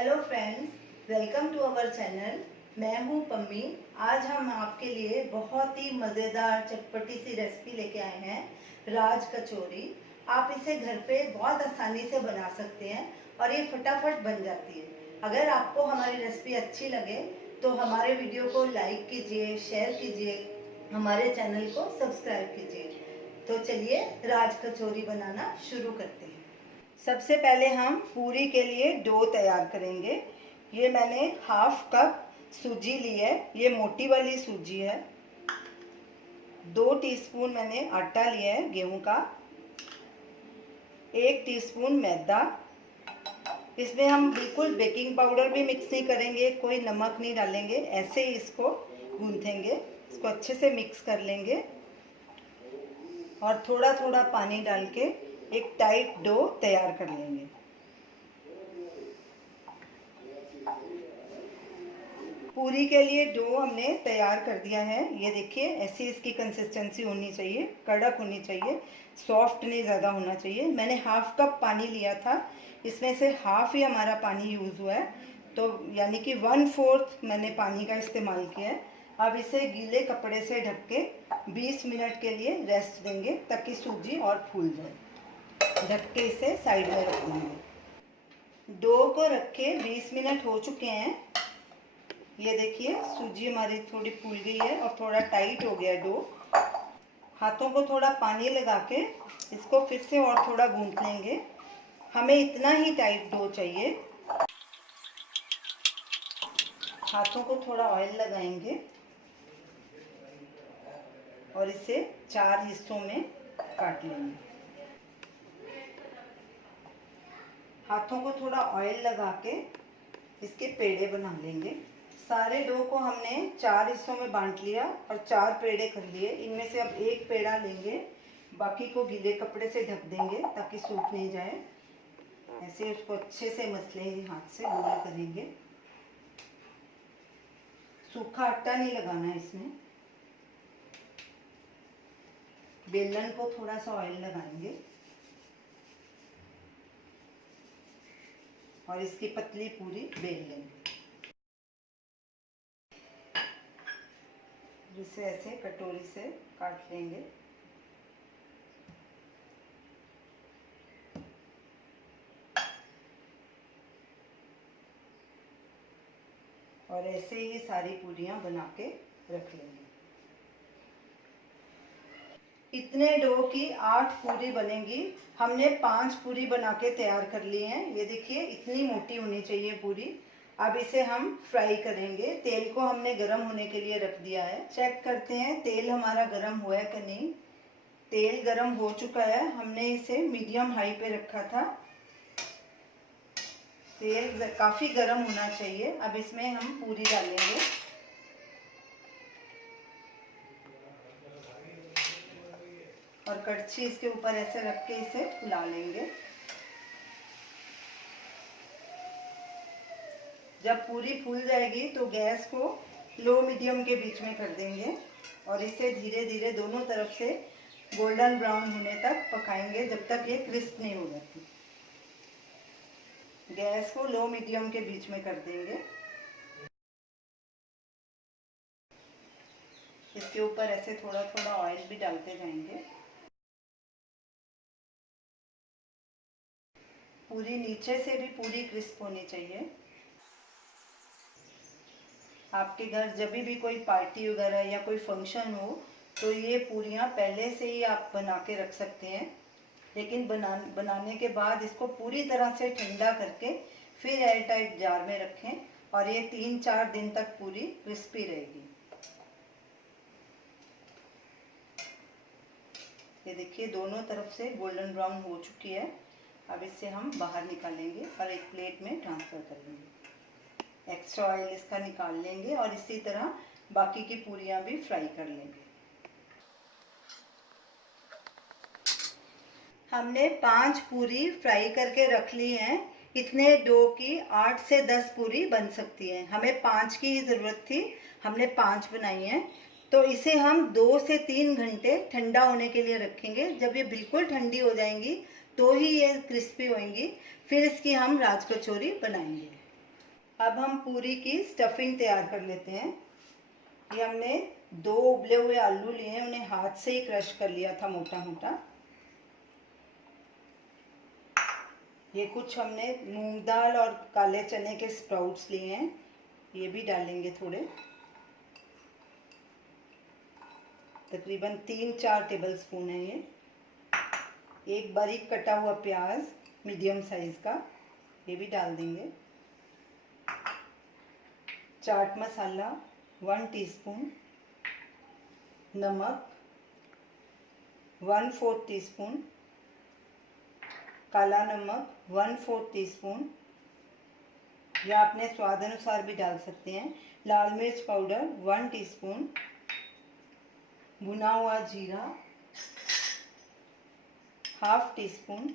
Hello friends, welcome to our channel. मैं हूं पम्मी। आज हम आपके लिए बहुत ही मज़ेदार चटपटी सी रेसिपी लेके आए हैं, राज कचौरी। आप इसे घर पे बहुत आसानी से बना सकते हैं और ये फटाफट बन जाती है। अगर आपको हमारी रेसिपी अच्छी लगे तो हमारे वीडियो को लाइक कीजिए, शेयर कीजिए, हमारे चैनल को सब्सक्राइब कीजिए। तो चलिए राज कचौरी बनाना शुरू करते हैं। सबसे पहले हम पूरी के लिए डो तैयार करेंगे। ये मैंने हाफ कप सूजी ली है, ये मोटी वाली सूजी है। 2 टीस्पून मैंने आटा लिया है गेहूं का। 1 टीस्पून मैदा। इसमें हम बिल्कुल बेकिंग पाउडर भी मिक्स नहीं करेंगे, कोई नमक नहीं डालेंगे, ऐसे ही इसको गूंथेंगे। इसको अच्छे से मिक्स कर लेंगे और थोड़ा थोड़ा पानी डाल के एक टाइट डो तैयार कर लेंगे। पूरी के लिए डो हमने तैयार कर दिया है। ये देखिए, ऐसी इसकी कंसिस्टेंसी होनी चाहिए, कड़क होनी चाहिए, सॉफ्ट नहीं ज़्यादा होना चाहिए। मैंने हाफ कप पानी लिया था, इसमें से हाफ ही हमारा पानी यूज़ हुआ है, तो यानी कि 1/4 मैंने पानी का इस्तेमाल किया है। अब इसे गीले कपड़े से ढक के 20 मिनट के लिए रेस्ट देंगे ताकि सूजी और फूल जाए। ढक के इसे साइड में रख देंगे। डो को रख के 20 मिनट हो चुके हैं। ये देखिए, सूजी हमारी थोड़ी फूल गई है और थोड़ा टाइट हो गया डो। हाथों को थोड़ा पानी लगा के इसको फिर से और थोड़ा गूंथ लेंगे। हमें इतना ही टाइट डो चाहिए। हाथों को थोड़ा ऑयल लगाएंगे और इसे 4 हिस्सों में काट लेंगे। हाथों को थोड़ा ऑयल लगा के इसके पेड़े बना लेंगे। सारे डो को हमने 4 हिस्सों में बांट लिया और 4 पेड़े कर लिए। इनमें से अब एक पेड़ा लेंगे, बाकी को गीले कपड़े से ढक देंगे ताकि सूख नहीं जाए। ऐसे उसको अच्छे से मस लेंगे, हाथ से गोल करेंगे। सूखा आटा नहीं लगाना है इसमें। बेलन को थोड़ा सा ऑयल लगाएंगे और इसकी पतली पूरी बेल लेंगे। जिसे ऐसे कटोरी से काट लेंगे। और ऐसे ही सारी पूरियां बना के रख लेंगे। इतने डो की 8 पूरी बनेंगी। हमने 5 पूरी बना के तैयार कर ली हैं। ये देखिए, इतनी मोटी होनी चाहिए पूरी। अब इसे हम फ्राई करेंगे। तेल को हमने गर्म होने के लिए रख दिया है। चेक करते हैं तेल हमारा गर्म हुआ है कि नहीं। तेल गर्म हो चुका है। हमने इसे मीडियम हाई पे रखा था। तेल काफ़ी गर्म होना चाहिए। अब इसमें हम पूरी डालेंगे और कड़छी इसके ऊपर ऐसे रख के इसे फुला लेंगे। जब पूरी फूल जाएगी तो गैस को लो मीडियम के बीच में कर देंगे और इसे धीरे धीरे दोनों तरफ से गोल्डन ब्राउन होने तक पकाएंगे, जब तक ये क्रिस्प नहीं हो जाती। गैस को लो मीडियम के बीच में कर देंगे। इसके ऊपर ऐसे थोड़ा थोड़ा ऑयल भी डालते जाएंगे। पूरी नीचे से भी पूरी क्रिस्प होनी चाहिए। आपके घर जब भी कोई पार्टी वगैरह या कोई फंक्शन हो तो ये पूरियाँ पहले से ही आप बना के रख सकते हैं, लेकिन बनाने के बाद इसको पूरी तरह से ठंडा करके फिर एयर टाइट जार में रखें और ये 3-4 दिन तक पूरी क्रिस्पी रहेगी। ये देखिए, दोनों तरफ से गोल्डन ब्राउन हो चुकी है। अब इसे हम बाहर निकालेंगे और एक प्लेट में ट्रांसफ़र करेंगे। एक्स्ट्रा ऑयल इसका निकाल लेंगे और इसी तरह बाकी की पूरियां भी फ्राई कर लेंगे। हमने 5 पूरी फ्राई करके रख ली हैं। इतने डो की 8 से 10 पूरी बन सकती हैं। हमें 5 की ही ज़रूरत थी, हमने 5 बनाई हैं। तो इसे हम 2 से 3 घंटे ठंडा होने के लिए रखेंगे। जब ये बिल्कुल ठंडी हो जाएंगी तो ही ये क्रिस्पी होंगी। फिर इसकी हम राज कचौरी बनाएंगे। अब हम पूरी की स्टफिंग तैयार कर लेते हैं। ये हमने 2 उबले हुए आलू लिए हैं, उन्हें हाथ से ही क्रश कर लिया था मोटा मोटा। ये कुछ हमने मूंग दाल और काले चने के स्प्राउट्स लिए हैं, ये भी डालेंगे थोड़े, तकरीबन 3-4 टेबलस्पून है ये। एक बारीक कटा हुआ प्याज मीडियम साइज का, ये भी डाल देंगे। चाट मसाला 1 टीस्पून, नमक 1/4 टीस्पून, काला नमक 1/4 टीस्पून, या अपने स्वाद अनुसार भी डाल सकते हैं। लाल मिर्च पाउडर 1 टीस्पून, भुना हुआ जीरा 1/2 टीस्पून।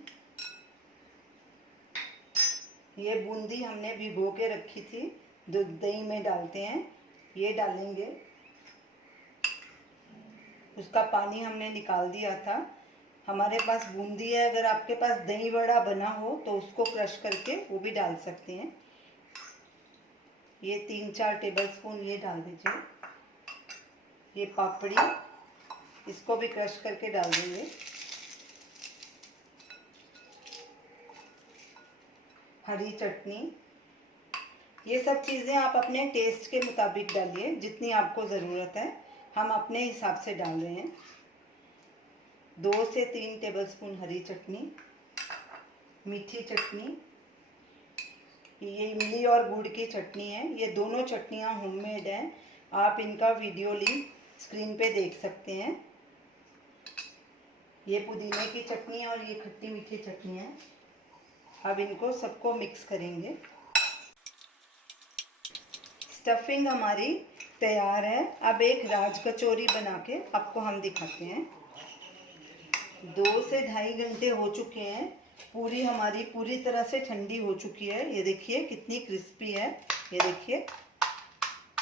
ये बूंदी हमने भिगो के रखी थी, दूध दही में डालते हैं, ये डालेंगे। उसका पानी हमने निकाल दिया था। हमारे पास बूंदी है, अगर आपके पास दही वड़ा बना हो तो उसको क्रश करके वो भी डाल सकते हैं। ये 3-4 टेबलस्पून ये डाल दीजिए। ये पापड़ी, इसको भी क्रश करके डाल देंगे। हरी चटनी, ये सब चीज़ें आप अपने टेस्ट के मुताबिक डालिए, जितनी आपको ज़रूरत है, हम अपने हिसाब से डाल रहे हैं। 2 से 3 टेबलस्पून हरी चटनी, मीठी चटनी, ये इमली और गुड़ की चटनी है। ये दोनों चटनियाँ होममेड हैं, आप इनका वीडियो लिंक स्क्रीन पे देख सकते हैं। ये पुदीने की चटनी है और ये खट्टी मीठी चटनी है। अब इनको सबको मिक्स करेंगे। स्टफिंग हमारी तैयार है। अब एक राज कचौरी बना के आपको हम दिखाते हैं। 2 से 2.5 घंटे हो चुके हैं। पूरी हमारी पूरी तरह से ठंडी हो चुकी है। ये देखिए कितनी क्रिस्पी है। ये देखिए,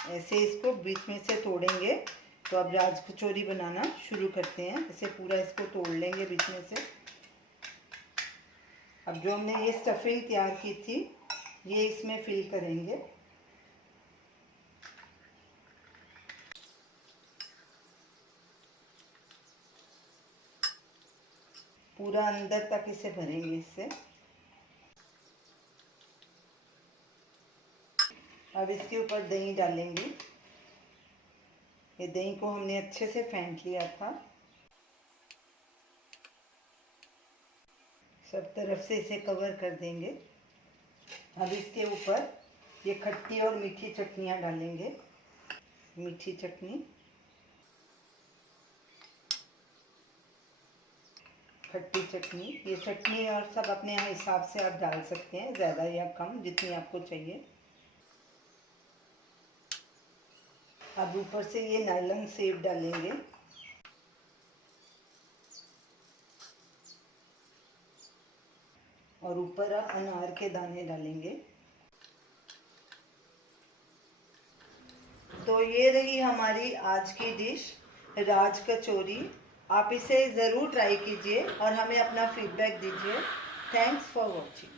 ऐसे इसको बीच में से तोड़ेंगे। तो अब राज कचौरी बनाना शुरू करते हैं। ऐसे पूरा इसको तोड़ लेंगे बीच में से। अब जो हमने ये स्टफिंग तैयार की थी, ये इसमें फिल करेंगे। पूरा अंदर तक इसे भरेंगे इससे। अब इसके ऊपर दही डालेंगे। ये दही को हमने अच्छे से फेंट लिया था। सब तरफ से इसे कवर कर देंगे। अब इसके ऊपर ये खट्टी और मीठी चटनियाँ डालेंगे। मीठी चटनी, खट्टी चटनी, ये चटनी और सब अपने हिसाब से आप डाल सकते हैं, ज़्यादा या कम, जितनी आपको चाहिए। अब ऊपर से ये नायलॉन सेव डालेंगे। और ऊपर आप अनार के दाने डालेंगे। तो ये रही हमारी आज की डिश राज कचौरी। आप इसे ज़रूर ट्राई कीजिए और हमें अपना फीडबैक दीजिए। Thanks for watching.